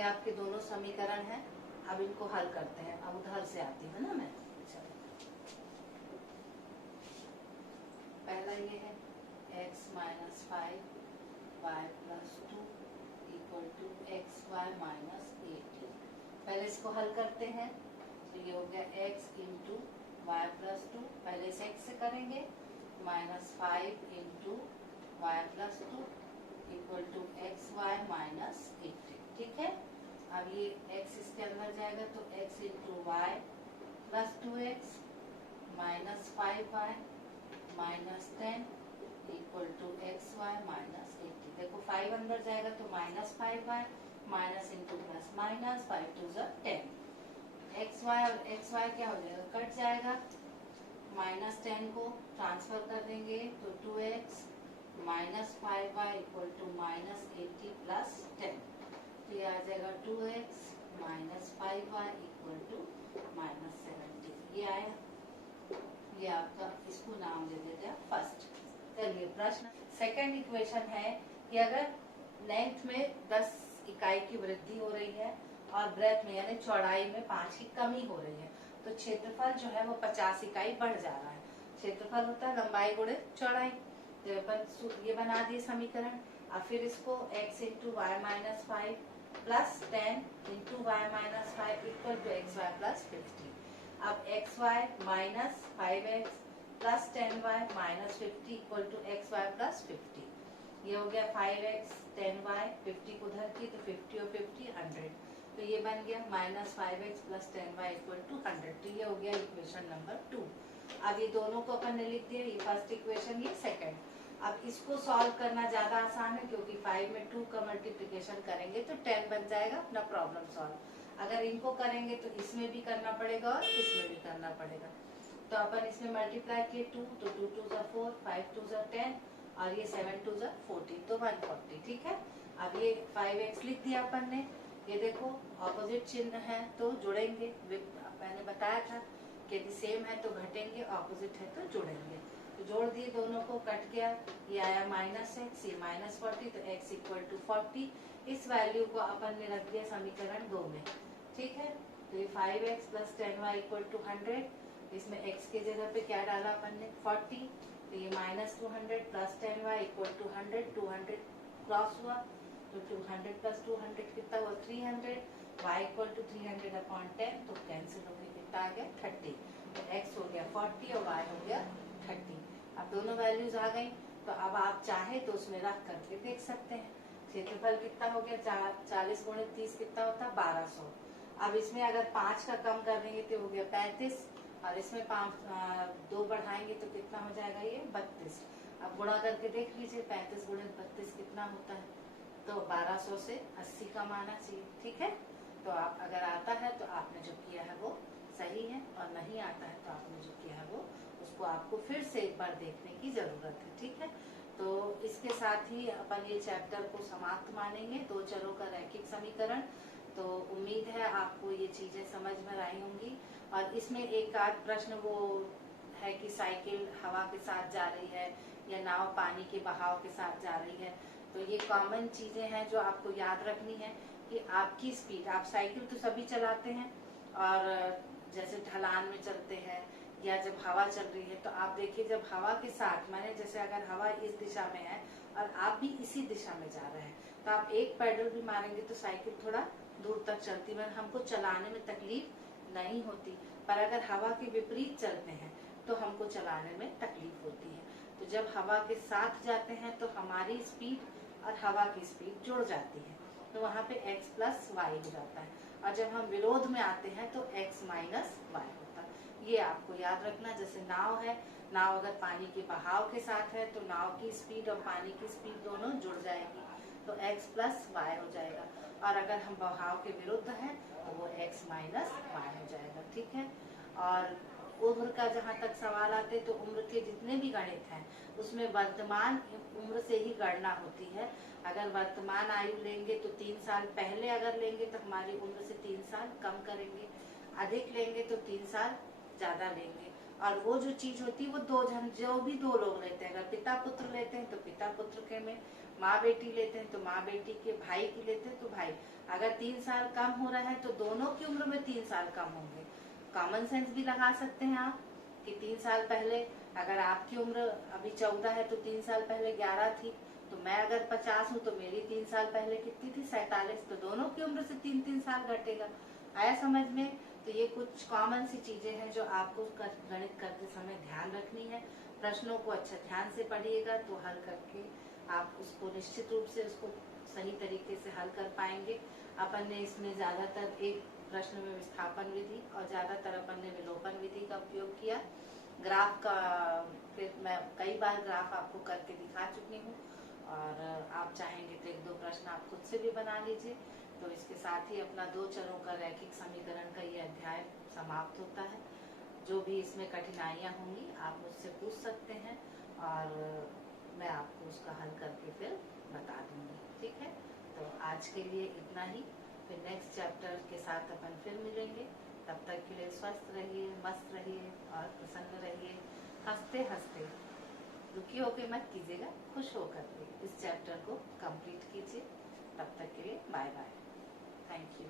ये आपके दोनों समीकरण हैं। अब इनको हल करते हैं। अब उधर से आती हूँ ना मैं। चलो, पहला ये है x minus 5y+2 equal to xy minus 18। पहले इसको हल करते हैं। तो ये हो गया x इंटू y+2, पहले इसे x से करेंगे, -5 into y+2 equal to xy minus 18। ठीक है, अब ये x इसके अंदर जाएगा तो x into Y plus 2x minus 5y minus 10 equal to xy minus 80। देखो 5 अंदर जाएगा तो -5y minus into plus minus 5 two 10। xy और xy क्या हो जाएगा, कट जाएगा। -10 को ट्रांसफर कर देंगे तो 2x minus 5y equal to minus 80 plus 10। तो ये आ जाएगा 2x minus 5y equal to minus 70। ये आया, ये आपका, इसको नाम दे देते हैं फर्स्ट। चलिए प्रश्न सेकंड इक्वेशन है कि अगर लेंथ में 10 इकाई की वृद्धि हो रही है और ब्रेथ में यानी चौड़ाई में 5 की कमी हो रही है तो क्षेत्रफल जो है वो 50 इकाई बढ़ जा रहा है। क्षेत्रफल होता है लंबाई गुणित चौड़ाई। तो ये बना दिए समीकरण। अब फिर इसको x into Y minus 5 plus 10 into Y minus 5 equal to xy plus 50। अब xy minus 5x plus 10y minus 50 equal to xy plus 50। ये हो गया 5x 10y, 50 को उधर की तो 50 और 50 100। तो ये बन गया -5x plus 10y equal to 100। तो ये हो गया इक्वेशन नंबर 2। अब ये दोनों को अपन ने लिख दिया, ये फर्स्ट इक्वेशन, ये सेकंड। अब इसको सॉल्व करना ज्यादा आसान है क्योंकि 5 में 2 का मल्टीप्लिकेशन करेंगे तो 10 बन जाएगा, अपना प्रॉब्लम सॉल्व। अगर इनको करेंगे तो इसमें भी करना पड़ेगा और इसमें भी करना पड़ेगा। तो अपन इसमें मल्टीप्लाई किए 2 तो 2 2 ज़ा 4, 5 2 ज़ा 10 और ये 7 2 ज़ा 40 तो 140। ठीक है, अब ये 5x लिख दिया अपन ने। ये देखो ऑपोजिट चिन्ह है तो जुड़ेंगे। मैंने बताया था कि यदि सेम है तो घटेंगे, ऑपोजिट है तो जुड़ेंगे। तो जोड़ दिए दोनों को, कट गया, ये आया -x, ये -40 तो x इक्वल टू 40। इस वैल्यू को अपन ने रख दिया समीकरण 2 में। ठीक है, तो ये 5x plus 10y equal to 100। इसमें x की जगह पे क्या डाला अपन ने, 40। तो ये -200 plus 10y equal to 100, 200 cross हुआ तो 200 प्लस 200 कितना हुआ, 300। y इक्वल टू 300 अपॉन 10 तो कैंसिल हो गया, कितना आ गया 30। तो x हो गया 40 और y हो गया 30। अब दोनों वैल्यूज आ गई तो अब आप चाहे तो उसमें रख करके देख सकते हैं। क्षेत्रफल कितना हो गया, 40 गुणित 30 कितना होता है, 1200। अब इसमें अगर 5 का कम कर देंगे तो हो गया 35 और इसमें 2 बढ़ाएंगे तो कितना हो जाएगा, ये 32। अब गुणा करके देख लीजिए, 35 गुणित 32 कितना होता है, तो 1200 से 80 कम आना चाहिए। ठीक है, तो आप अगर आता है तो आपने जो किया है वो सही है और नहीं आता है तो आपने जो किया है वो, उसको आपको फिर से एक बार देखने की जरूरत है। ठीक है, तो इसके साथ ही अपन ये चैप्टर को समाप्त मानेंगे, 2 चरों का रैखिक समीकरण। तो उम्मीद है आपको ये चीजें समझ में आई होंगी। और इसमें एक आध प्रश्न वो है कि साइकिल हवा के साथ जा रही है या नाव पानी के बहाव के साथ जा रही है। तो ये कॉमन चीजें हैं जो आपको याद रखनी है कि आपकी स्पीड, आप साइकिल तो सभी चलाते हैं और जैसे ढलान में चलते हैं या जब हवा चल रही है तो आप देखिए जब हवा के साथ, माने जैसे अगर हवा इस दिशा में है और आप भी इसी दिशा में जा रहे हैं तो आप एक पैडल भी मारेंगे तो साइकिल थोड़ा दूर तक चलती है, हमको चलाने में तकलीफ नहीं होती। पर अगर हवा के विपरीत चलते हैं तो हमको चलाने में तकलीफ होती है। तो जब हवा के साथ जाते हैं तो हमारी स्पीड और हवा की स्पीड जुड़ जाती है, तो वहाँ पे x प्लस वाई हो जाता है। और जब हम विरोध में आते हैं तो x माइनस वाई होता है। ये आपको याद रखना। जैसे नाव है, नाव अगर पानी के बहाव के साथ है तो नाव की स्पीड और पानी की स्पीड दोनों जुड़ जाएगी तो x प्लस वाई हो जाएगा। और अगर हम बहाव के विरुद्ध हैं तो वो x माइनस वाई हो जाएगा। ठीक है, और उम्र का जहाँ तक सवाल आते तो उम्र के जितने भी गणित हैं उसमें वर्तमान उम्र से ही गणना होती है। अगर वर्तमान आयु लेंगे तो 3 साल पहले अगर लेंगे तो हमारी उम्र से 3 साल कम करेंगे, अधिक लेंगे तो 3 साल ज्यादा लेंगे। और वो जो चीज होती है वो दो जन, जो भी दो लोग लेते हैं, अगर पिता पुत्र लेते हैं तो पिता पुत्र के में, माँ बेटी लेते हैं तो माँ बेटी के, भाई की लेते हैं तो भाई। अगर 3 साल कम हो रहा है तो दोनों की उम्र में 3 साल कम होंगे। कॉमन सेंस भी लगा सकते हैं आप कि 3 साल पहले अगर आपकी उम्र अभी 14 है तो 3 साल पहले 11 थी, तो मैं अगर 50 हूँ तो मेरी 3 साल पहले कितनी थी, 47, तो दोनों की उम्र से 3-3 साल घटेगा। आया समझ में? तो ये कुछ कॉमन सी चीजें हैं जो आपको गणित करते समय ध्यान रखनी है। प्रश्नों को अच्छा ध्यान से पढ़िएगा तो हल करके आप उसको निश्चित रूप से उसको सही तरीके से हल कर पाएंगे। अपन ने इसमें ज्यादातर एक प्रश्न में विस्थापन विधि और ज्यादातर अपन ने विलोपन विधि का उपयोग किया। ग्राफ का फिर मैं कई बार ग्राफ आपको करके दिखा चुकी हूँ, और आप चाहेंगे तो 1-2 प्रश्न आप खुद से भी बना लीजिए। तो इसके साथ ही अपना 2 चरों का रैखिक समीकरण का ये अध्याय समाप्त होता है। जो भी इसमें कठिनाइयाँ होंगी आप मुझसे पूछ सकते हैं और मैं आपको उसका हल करके फिर बता दूंगी। ठीक है, तो आज के लिए इतना ही। फिर नेक्स्ट चैप्टर के साथ अपन फिर मिलेंगे। तब तक के लिए स्वस्थ रहिए, मस्त रहिए और प्रसन्न रहिए। हंसते हंसते, दुखी होके मत कीजिएगा, खुश होकर के इस चैप्टर को कंप्लीट कीजिए। तब तक के लिए बाय बाय। Thank you.